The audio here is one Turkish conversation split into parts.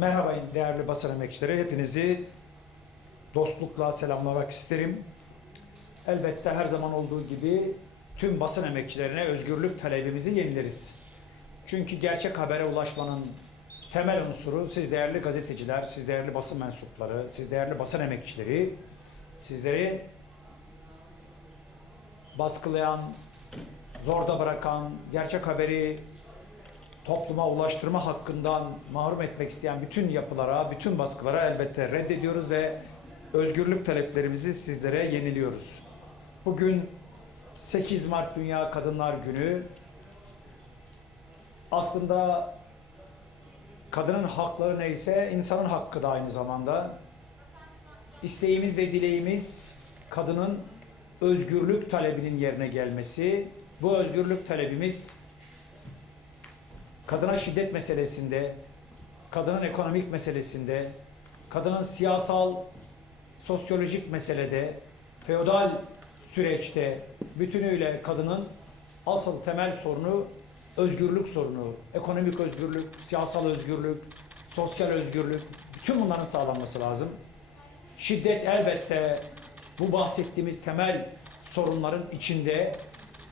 Merhaba değerli basın emekçileri. Hepinizi dostlukla selamlamak isterim. Elbette her zaman olduğu gibi tüm basın emekçilerine özgürlük talebimizi yenileriz. Çünkü gerçek habere ulaşmanın temel unsuru siz değerli gazeteciler, siz değerli basın mensupları, siz değerli basın emekçileri, sizleri baskılayan, zorda bırakan, gerçek haberi topluma ulaştırma hakkından mahrum etmek isteyen bütün yapılara, bütün baskılara elbette reddediyoruz ve özgürlük taleplerimizi sizlere yeniliyoruz. Bugün 8 Mart Dünya Kadınlar Günü. Aslında kadının hakları neyse insanın hakkı da aynı zamanda. İsteğimiz ve dileğimiz kadının özgürlük talebinin yerine gelmesi. Bu özgürlük talebimiz kadına şiddet meselesinde, kadının ekonomik meselesinde, kadının siyasal, sosyolojik meselede, feodal süreçte bütünüyle kadının asıl temel sorunu özgürlük sorunu, ekonomik özgürlük, siyasal özgürlük, sosyal özgürlük, bütün bunların sağlanması lazım. Şiddet elbette bu bahsettiğimiz temel sorunların içinde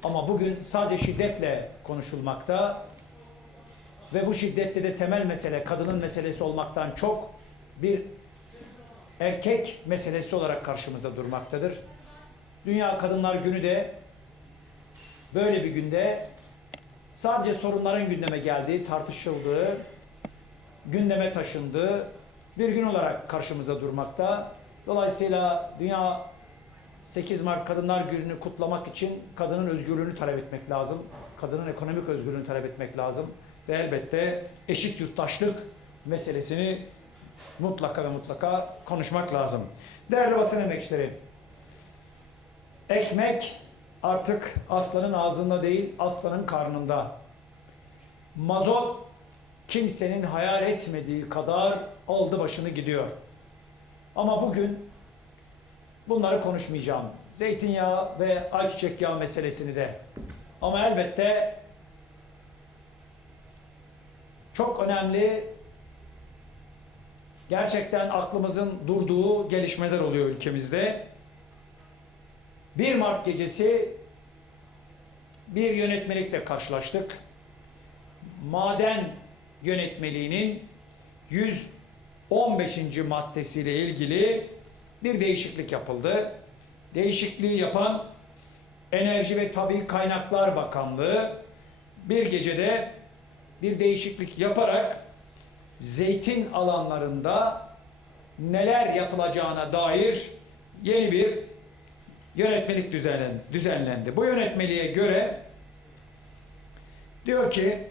ama bugün sadece şiddetle konuşulmakta ve bu şiddette de temel mesele kadının meselesi olmaktan çok bir erkek meselesi olarak karşımızda durmaktadır. Dünya Kadınlar Günü de böyle bir günde sadece sorunların gündeme geldiği, tartışıldığı, gündeme taşındığı bir gün olarak karşımızda durmakta. Dolayısıyla Dünya 8 Mart Kadınlar Günü'nü kutlamak için kadının özgürlüğünü talep etmek lazım. Kadının ekonomik özgürlüğünü talep etmek lazım. Ve elbette eşit yurttaşlık meselesini mutlaka ve mutlaka konuşmak lazım. Değerli basın emekçileri, ekmek artık aslanın ağzında değil, aslanın karnında. Mazot kimsenin hayal etmediği kadar aldı başını gidiyor. Ama bugün bunları konuşmayacağım. Zeytinyağı ve ayçiçek yağı meselesini de. Ama elbette çok önemli gerçekten aklımızın durduğu gelişmeler oluyor ülkemizde. 1 Mart gecesi bir yönetmelikle karşılaştık. Maden yönetmeliğinin 115. maddesiyle ilgili bir değişiklik yapıldı. Değişikliği yapan Enerji ve Tabi Kaynaklar Bakanlığı bir gecede bir değişiklik yaparak zeytin alanlarında neler yapılacağına dair yeni bir yönetmelik düzenlen- düzenlendi. Bu yönetmeliğe göre diyor ki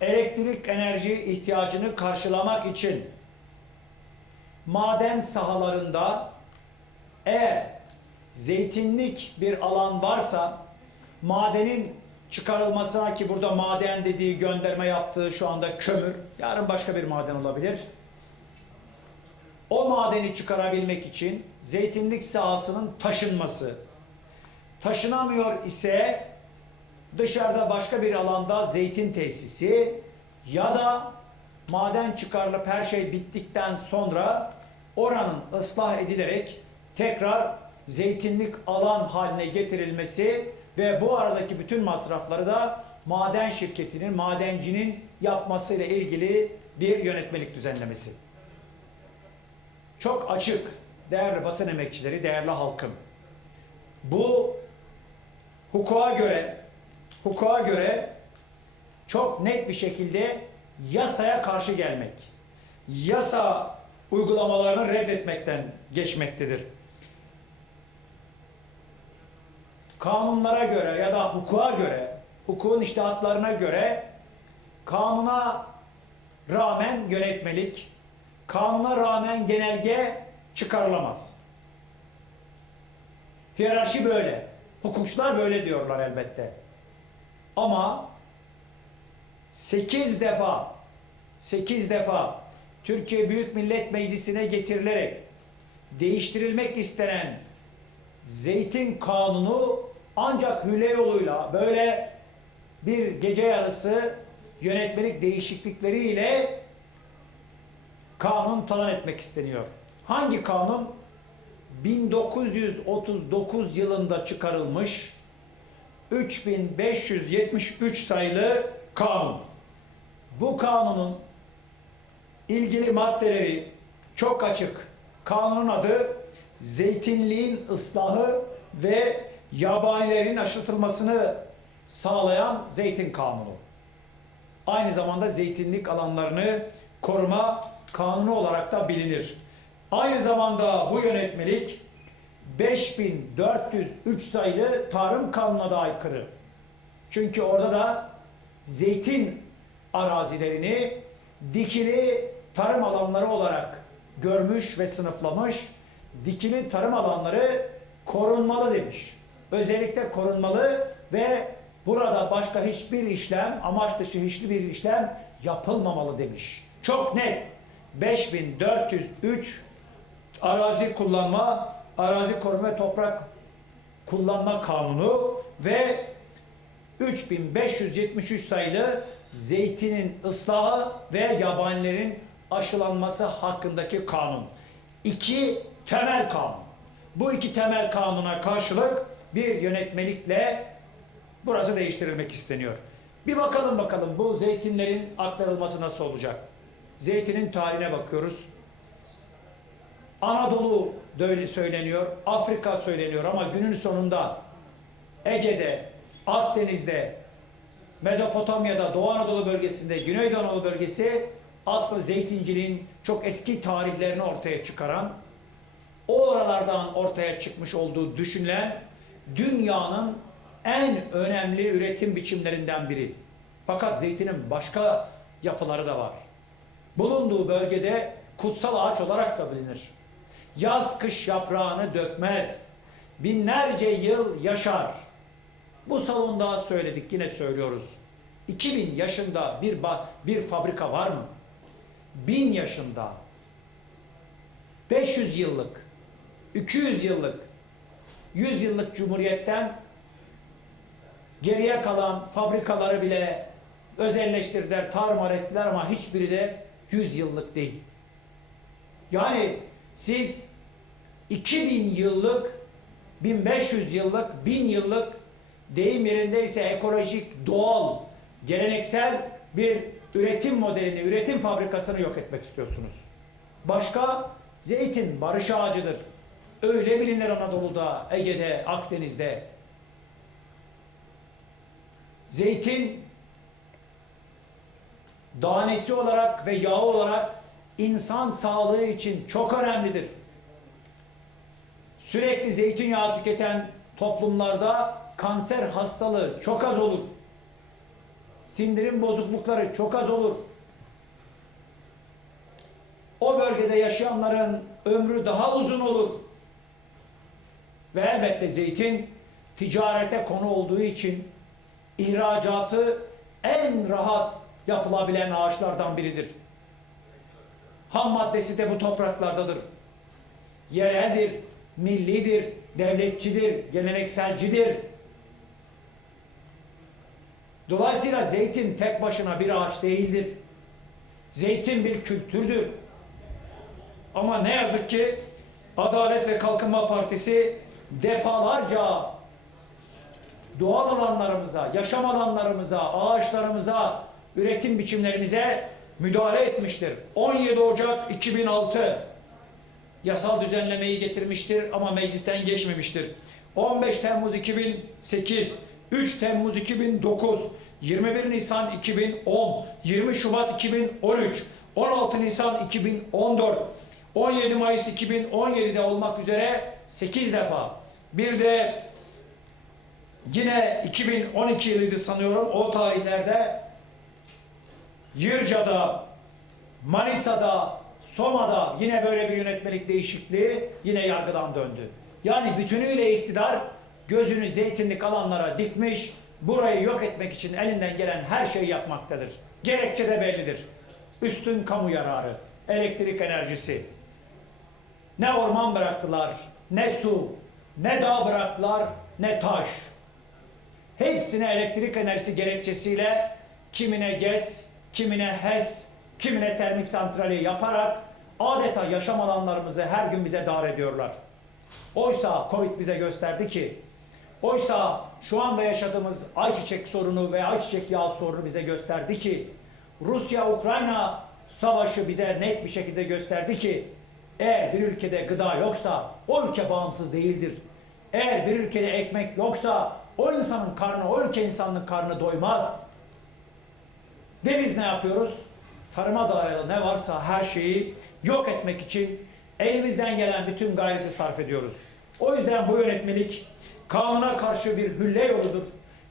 elektrik enerji ihtiyacını karşılamak için maden sahalarında eğer zeytinlik bir alan varsa madenin çıkarılmasına ki burada maden dediği gönderme yaptığı şu anda kömür, yarın başka bir maden olabilir. O madeni çıkarabilmek için zeytinlik sahasının taşınması. Taşınamıyor ise dışarıda başka bir alanda zeytin tesisi ya da maden çıkarılıp her şey bittikten sonra oranın ıslah edilerek tekrar zeytinlik alan haline getirilmesi ve bu aradaki bütün masrafları da maden şirketinin, madencinin yapmasıyla ilgili bir yönetmelik düzenlemesi. Çok açık, değerli basın emekçileri, değerli halkım. Bu hukuka göre, hukuka göre çok net bir şekilde yasaya karşı gelmek. Yasa uygulamalarını reddetmekten geçmektedir. Kanunlara göre ya da hukuka göre, hukukun iştihatlarına göre kanuna rağmen yönetmelik, kanuna rağmen genelge çıkarılamaz. Hiyerarşi böyle. Hukukçular böyle diyorlar elbette. Ama 8 defa 8 defa Türkiye Büyük Millet Meclisi'ne getirilerek değiştirilmek istenen zeytin kanunu ancak hüle yoluyla böyle bir gece yarısı yönetmelik değişiklikleriyle kanun talan etmek isteniyor. Hangi kanun? 1939 yılında çıkarılmış 3573 sayılı kanun. Bu kanunun ilgili maddeleri çok açık. Kanunun adı zeytinliğin ıslahı ve yabanilerin aşıtılmasını sağlayan zeytin kanunu. Aynı zamanda zeytinlik alanlarını koruma kanunu olarak da bilinir. Aynı zamanda bu yönetmelik 5403 sayılı tarım kanununa da aykırı. Çünkü orada da zeytin arazilerini dikili tarım alanları olarak görmüş ve sınıflamış. Dikili tarım alanları korunmalı demiş. Özellikle korunmalı ve burada başka hiçbir işlem, amaç dışı hiçbir bir işlem yapılmamalı demiş. Çok net. 5403 arazi kullanma, arazi koruma ve toprak kullanma kanunu ve 3573 sayılı zeytinin ıslahı ve yabanilerin aşılanması hakkındaki kanun. İki temel kanun. Bu iki temel kanuna karşılık bir yönetmelikle burası değiştirilmek isteniyor. Bir bakalım bakalım bu zeytinlerin aktarılması nasıl olacak? Zeytinin tarihine bakıyoruz. Anadolu söyleniyor, Afrika söyleniyor ama günün sonunda Ege'de, Akdeniz'de, Mezopotamya'da, Doğu Anadolu bölgesinde, Güneydoğu Anadolu bölgesi aslında zeytinciliğin çok eski tarihlerini ortaya çıkaran, o oralardan ortaya çıkmış olduğu düşünülen dünyanın en önemli üretim biçimlerinden biri. Fakat zeytinin başka yapıları da var. Bulunduğu bölgede kutsal ağaç olarak da bilinir. Yaz kış yaprağını dökmez. Binlerce yıl yaşar. Bu salonda söyledik yine söylüyoruz. 2000 yaşında bir bir fabrika var mı? 1000 yaşında 500 yıllık 200 yıllık 100 yıllık cumhuriyetten geriye kalan fabrikaları bile özelleştirdiler, tarumar ettiler ama hiçbiri de 100 yıllık değil. Yani siz 2000 yıllık, 1500 yıllık, 1000 yıllık deyim yerindeyse ekolojik, doğal, geleneksel bir üretim modelini, üretim fabrikasını yok etmek istiyorsunuz. Başka zeytin barış ağacıdır. Öyle bilinir Anadolu'da, Ege'de, Akdeniz'de. Zeytin danesi olarak ve yağı olarak insan sağlığı için çok önemlidir. Sürekli zeytinyağı tüketen toplumlarda kanser hastalığı çok az olur. Sindirim bozuklukları çok az olur. O bölgede yaşayanların ömrü daha uzun olur. Ve elbette zeytin ticarete konu olduğu için ihracatı en rahat yapılabilen ağaçlardan biridir. Ham maddesi de bu topraklardadır. Yereldir, millidir, devletçidir, gelenekselcidir. Dolayısıyla zeytin tek başına bir ağaç değildir. Zeytin bir kültürdür. Ama ne yazık ki Adalet ve Kalkınma Partisi defalarca doğal alanlarımıza, yaşam alanlarımıza, ağaçlarımıza, üretim biçimlerimize müdahale etmiştir. 17 Ocak 2006 yasal düzenlemeyi getirmiştir ama meclisten geçmemiştir. 15 Temmuz 2008, 3 Temmuz 2009, 21 Nisan 2010, 20 Şubat 2013, 16 Nisan 2014, 17 Mayıs 2017'de olmak üzere 8 defa. Bir de yine 2012 yılıydı sanıyorum o tarihlerde Yırca'da, Manisa'da, Soma'da yine böyle bir yönetmelik değişikliği yine yargıdan döndü. Yani bütünüyle iktidar gözünü zeytinlik alanlara dikmiş, burayı yok etmek için elinden gelen her şeyi yapmaktadır. Gerekçe de bellidir. Üstün kamu yararı, elektrik enerjisi. Ne orman bıraktılar, ne su, ne dağ bıraktılar, ne taş. Hepsine elektrik enerjisi gerekçesiyle kimine GES, kimine HES, kimine termik santrali yaparak adeta yaşam alanlarımızı her gün bize dar ediyorlar. Oysa Covid bize gösterdi ki, oysa şu anda yaşadığımız ayçiçek sorunu ve ayçiçek yağı sorunu bize gösterdi ki, Rusya-Ukrayna savaşı bize net bir şekilde gösterdi ki, eğer bir ülkede gıda yoksa o ülke bağımsız değildir. Eğer bir ülkede ekmek yoksa o insanın karnı, o ülke insanının karnı doymaz. Ve biz ne yapıyoruz? Tarıma dayalı ne varsa her şeyi yok etmek için elimizden gelen bütün gayreti sarf ediyoruz. O yüzden bu yönetmelik kanuna karşı bir hülle yoludur.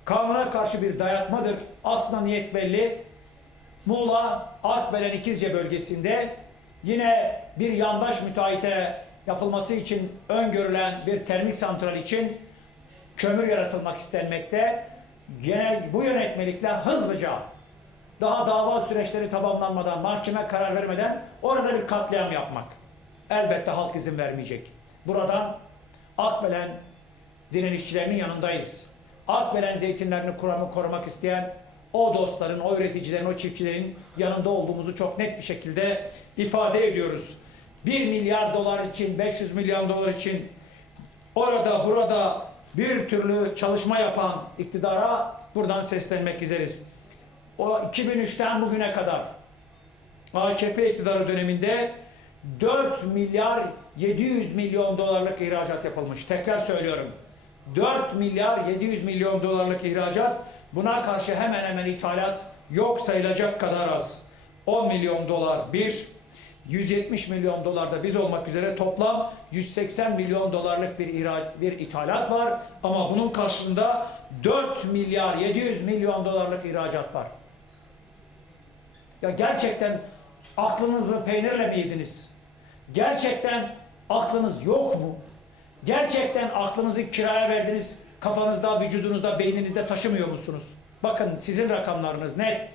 Kanuna karşı bir dayatmadır. Aslında niyet belli. Muğla, Akbelen İkizce bölgesinde yine bir yandaş müteahhite yapılması için öngörülen bir termik santral için kömür yaratılmak istenmekte. Yine bu yönetmelikle hızlıca daha dava süreçleri tamamlanmadan, mahkeme karar vermeden orada bir katliam yapmak. Elbette halk izin vermeyecek. Buradan Akbelen direnişçilerinin yanındayız. Akbelen zeytinlerini kuramı korumak isteyen o dostların, o üreticilerin, o çiftçilerin yanında olduğumuzu çok net bir şekilde ifade ediyoruz. 1 milyar dolar için, 500 milyon dolar için orada burada bir türlü çalışma yapan iktidara buradan seslenmek isteriz. O 2003'ten bugüne kadar AKP iktidarı döneminde 4 milyar 700 milyon dolarlık ihracat yapılmış. Tekrar söylüyorum. 4 milyar 700 milyon dolarlık ihracat buna karşı hemen hemen ithalat yok sayılacak kadar az. 10 milyon dolar bir 170 milyon dolarda biz olmak üzere toplam 180 milyon dolarlık bir bir ithalat var ama bunun karşılığında 4 milyar 700 milyon dolarlık ihracat var. Ya gerçekten aklınızı peynirle mi yediniz? Gerçekten aklınız yok mu? Gerçekten aklınızı kiraya verdiniz, kafanızda, vücudunuzda, beyninizde taşımıyor musunuz? Bakın sizin rakamlarınız net.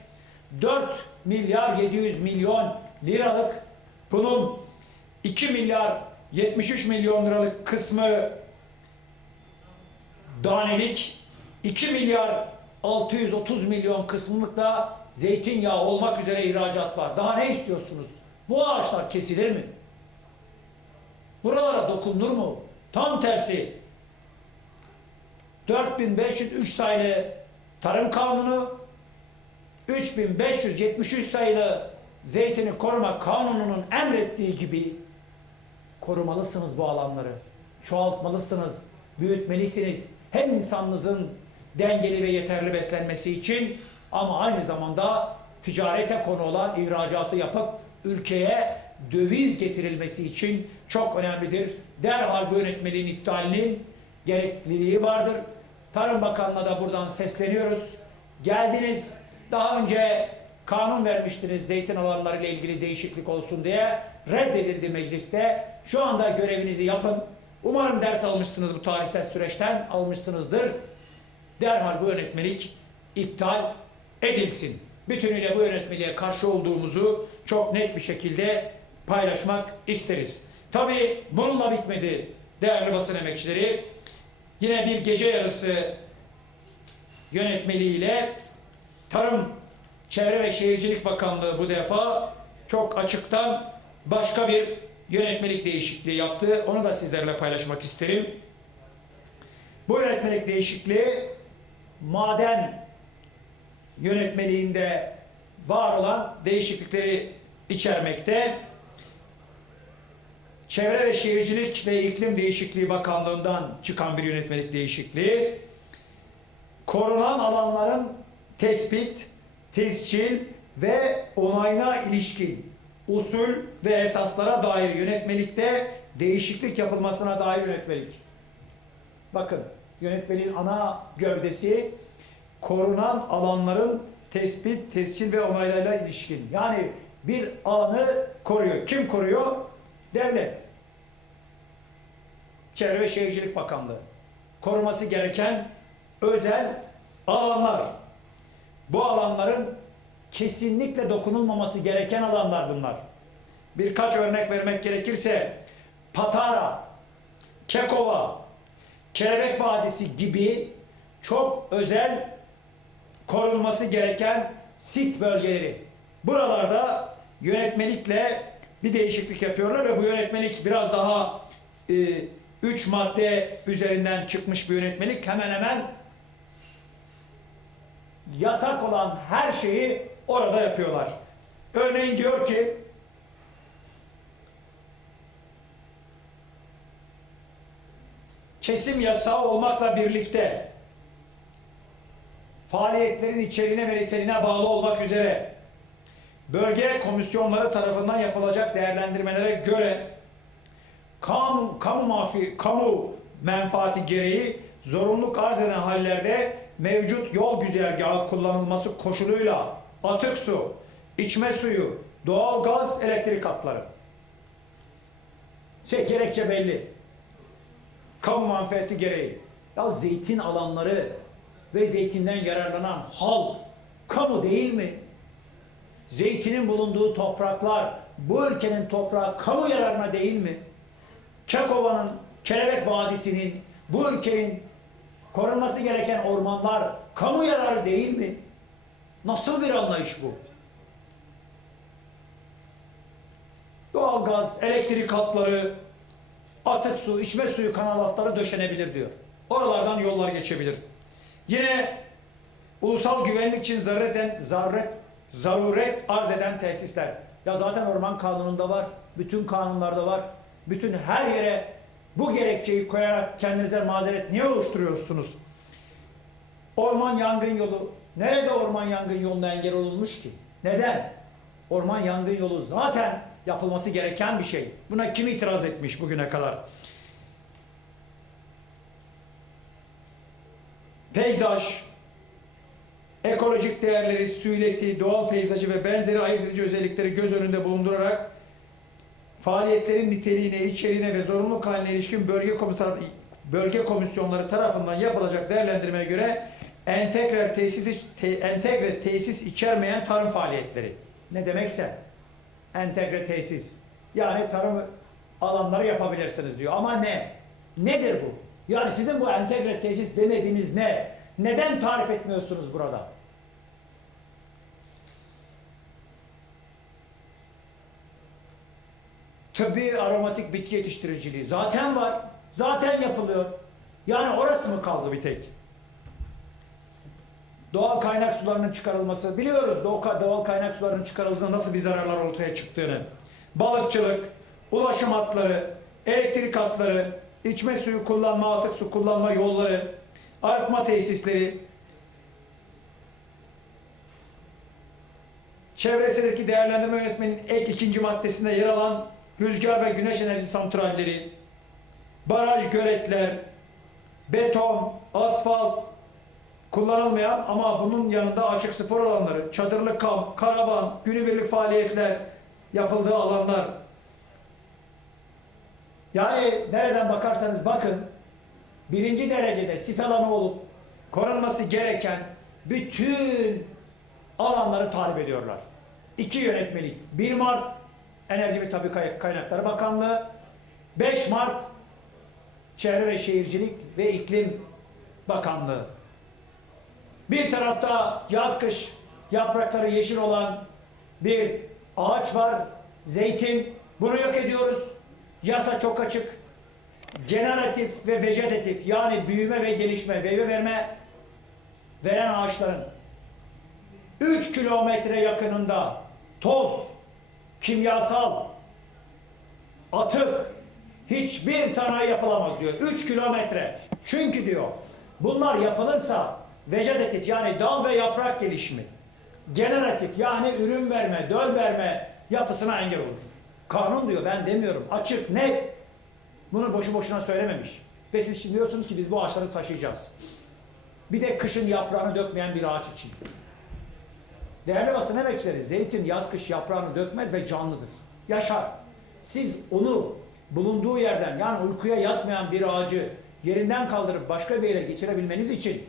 4 milyar 700 milyon liralık bunun 2 milyar 73 milyon liralık kısmı danelik 2 milyar 630 milyon kısmılık da zeytinyağı olmak üzere ihracat var. Daha ne istiyorsunuz? Bu ağaçlar kesilir mi? Buralara dokunulur mu? Tam tersi 4503 sayılı Tarım Kanunu 3573 sayılı Zeytini Koruma Kanunu'nun emrettiği gibi korumalısınız bu alanları. Çoğaltmalısınız, büyütmelisiniz. Hem insanınızın dengeli ve yeterli beslenmesi için ama aynı zamanda ticarete konu olan ihracatı yapıp ülkeye döviz getirilmesi için çok önemlidir. Derhal bu yönetmeliğin iptalinin gerekliliği vardır. Tarım Bakanlığı'na da buradan sesleniyoruz. Geldiniz, daha önce kanun vermiştiniz zeytin alanlarıyla ilgili değişiklik olsun diye. Reddedildi mecliste. Şu anda görevinizi yapın. Umarım ders almışsınız bu tarihsel süreçten, almışsınızdır. Derhal bu yönetmelik iptal edilsin. Bütünüyle bu yönetmeliğe karşı olduğumuzu çok net bir şekilde paylaşmak isteriz. Tabii bununla bitmedi değerli basın emekçileri. Yine bir gece yarısı yönetmeliğiyle Tarım, Çevre ve Şehircilik Bakanlığı bu defa çok açıktan başka bir yönetmelik değişikliği yaptı. Onu da sizlerle paylaşmak isterim. Bu yönetmelik değişikliği maden yönetmeliğinde var olan değişiklikleri içermekte. Çevre ve Şehircilik ve İklim Değişikliği Bakanlığı'ndan çıkan bir yönetmelik değişikliği. Korunan alanların tespit, tescil ve onayına ilişkin usul ve esaslara dair yönetmelikte değişiklik yapılmasına dair yönetmelik. Bakın yönetmeliğin ana gövdesi korunan alanların tespit, tescil ve onaylarıyla ilişkin. Yani bir alanı koruyor. Kim koruyor? Devlet. Çevre ve Şehircilik Bakanlığı. Koruması gereken özel alanlar. Bu alanların kesinlikle dokunulmaması gereken alanlar bunlar. Birkaç örnek vermek gerekirse Patara, Kekova, Kelebek Vadisi gibi çok özel korunması gereken sit bölgeleri. Buralarda yönetmelikle bir değişiklik yapıyorlar ve bu yönetmelik biraz daha 3 madde üzerinden çıkmış bir yönetmelik hemen hemen yasak olan her şeyi orada yapıyorlar. Örneğin diyor ki kesim yasağı olmakla birlikte faaliyetlerin içeriğine ve niteliğine bağlı olmak üzere bölge komisyonları tarafından yapılacak değerlendirmelere göre kamu, kamu mafi, kamu menfaati gereği zorunluluk arz eden hallerde mevcut yol güzergahı kullanılması koşuluyla atık su, içme suyu, doğal gaz, elektrik hatları. Şey, gerekçe belli. Kamu menfaati gereği. Ya zeytin alanları ve zeytinden yararlanan halk kamu değil mi? Zeytinin bulunduğu topraklar bu ülkenin toprağı kamu yararına değil mi? Kekova'nın, Kelebek Vadisi'nin, bu ülkenin korunması gereken ormanlar kamu yararı değil mi? Nasıl bir anlayış bu? Doğalgaz, elektrik hatları, atık su, içme suyu kanal hatları döşenebilir diyor. Oralardan yollar geçebilir. Yine ulusal güvenlik için zaruret, zaruret, zaruret arz eden tesisler. Ya zaten orman kanununda var, bütün kanunlarda var. Bütün her yere bu gerekçeyi koyarak kendinize mazeret niye oluşturuyorsunuz? Orman yangın yolu. Nerede orman yangın yoluna engel olunmuş ki? Neden? Orman yangın yolu zaten yapılması gereken bir şey. Buna kim itiraz etmiş bugüne kadar? Peyzaj, ekolojik değerleri, süyleti, doğal peyzajı ve benzeri ayırt edici özellikleri göz önünde bulundurarak faaliyetlerin niteliğine, içeriğine ve zorunluluk haline ilişkin bölge komutan bölge komisyonları tarafından yapılacak değerlendirmeye göre entegre tesis te, entegre tesis içermeyen tarım faaliyetleri. Ne demekse entegre tesis. Yani tarım alanları yapabilirsiniz diyor. Ama ne? Nedir bu? Yani sizin bu entegre tesis demediğiniz ne? Neden tarif etmiyorsunuz burada? Tıbbi aromatik bitki yetiştiriciliği zaten var. Zaten yapılıyor. Yani orası mı kaldı bir tek? Doğal kaynak sularının çıkarılması. Biliyoruz doğal kaynak sularının çıkarıldığında nasıl bir zararlar ortaya çıktığını. Balıkçılık, ulaşım hatları, elektrik hatları, içme suyu kullanma, atık su kullanma yolları, arıtma tesisleri, çevresindeki değerlendirme yönetmenin ek ikinci maddesinde yer alan rüzgar ve güneş enerji santralleri, baraj göletler, beton, asfalt kullanılmayan ama bunun yanında açık spor alanları, çadırlı kamp, karavan, günübirlik faaliyetler yapıldığı alanlar. Yani nereden bakarsanız bakın birinci derecede sit alanı olup korunması gereken bütün alanları talep ediyorlar. İki yönetmelik. 1 Mart Enerji ve Tabi Kaynakları Bakanlığı 5 Mart Çevre ve Şehircilik ve İklim Bakanlığı. Bir tarafta yaz kış yaprakları yeşil olan bir ağaç var, zeytin. Bunu yok ediyoruz. Yasa çok açık. Generatif ve vejetatif yani büyüme ve gelişme, meyve verme veren ağaçların 3 kilometre yakınında toz, kimyasal, atık, hiçbir sanayi yapılamaz diyor. 3 kilometre. Çünkü diyor bunlar yapılırsa vejetatif yani dal ve yaprak gelişimi, generatif yani ürün verme, döl verme yapısına engel olur. Kanun diyor ben demiyorum. Açık, net. Bunu boşu boşuna söylememiş. Ve siz şimdi diyorsunuz ki biz bu ağaçları taşıyacağız. Bir de kışın yaprağını dökmeyen bir ağaç için. Değerli basın emekçileri, zeytin yaz kış yaprağını dökmez ve canlıdır. Yaşar. Siz onu bulunduğu yerden yani uykuya yatmayan bir ağacı yerinden kaldırıp başka bir yere geçirebilmeniz için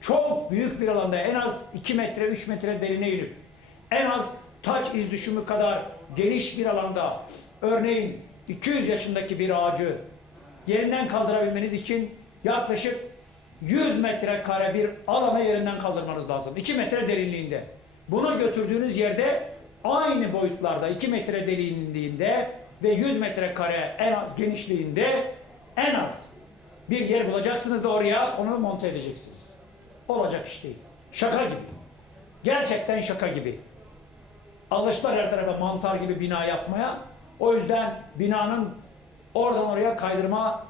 çok büyük bir alanda en az 2 metre 3 metre derine inip en az taç iz düşümü kadar geniş bir alanda örneğin 200 yaşındaki bir ağacı yerinden kaldırabilmeniz için yaklaşık 100 metrekare bir alanı yerinden kaldırmanız lazım. 2 metre derinliğinde. Bunu götürdüğünüz yerde aynı boyutlarda 2 metre derinliğinde ve 100 metrekare en az genişliğinde en az bir yer bulacaksınız da oraya onu monte edeceksiniz. Olacak iş değil. Şaka gibi. Gerçekten şaka gibi. Alıştılar her tarafa mantar gibi bina yapmaya. O yüzden binanın oradan oraya kaydırma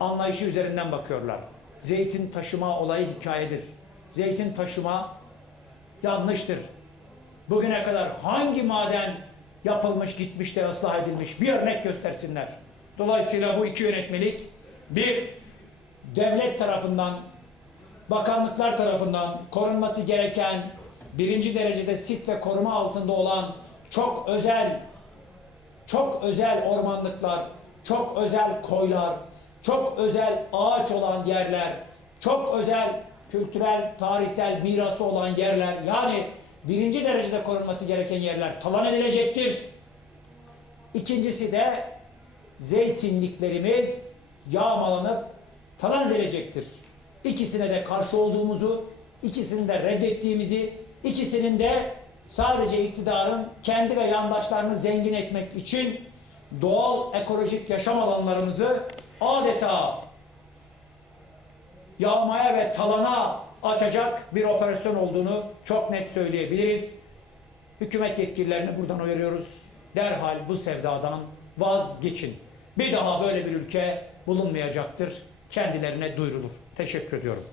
anlayışı üzerinden bakıyorlar. Zeytin taşıma olayı hikayedir. Zeytin taşıma yanlıştır. Bugüne kadar hangi maden yapılmış, gitmiş de ıslah edilmiş bir örnek göstersinler. Dolayısıyla bu iki yönetmelik bir devlet tarafından, bakanlıklar tarafından korunması gereken birinci derecede sit ve koruma altında olan çok özel çok özel ormanlıklar, çok özel koylar, çok özel ağaç olan yerler, çok özel kültürel, tarihsel mirası olan yerler, yani birinci derecede korunması gereken yerler talan edilecektir. İkincisi de zeytinliklerimiz yağmalanıp talan edilecektir. İkisine de karşı olduğumuzu, ikisini de reddettiğimizi, ikisinin de sadece iktidarın kendi ve yandaşlarını zengin etmek için doğal ekolojik yaşam alanlarımızı adeta yağmaya ve talana açacak bir operasyon olduğunu çok net söyleyebiliriz. Hükümet yetkililerini buradan uyarıyoruz. Derhal bu sevdadan vazgeçin. Bir daha böyle bir ülke bulunmayacaktır. Kendilerine duyurulur. Teşekkür ediyorum.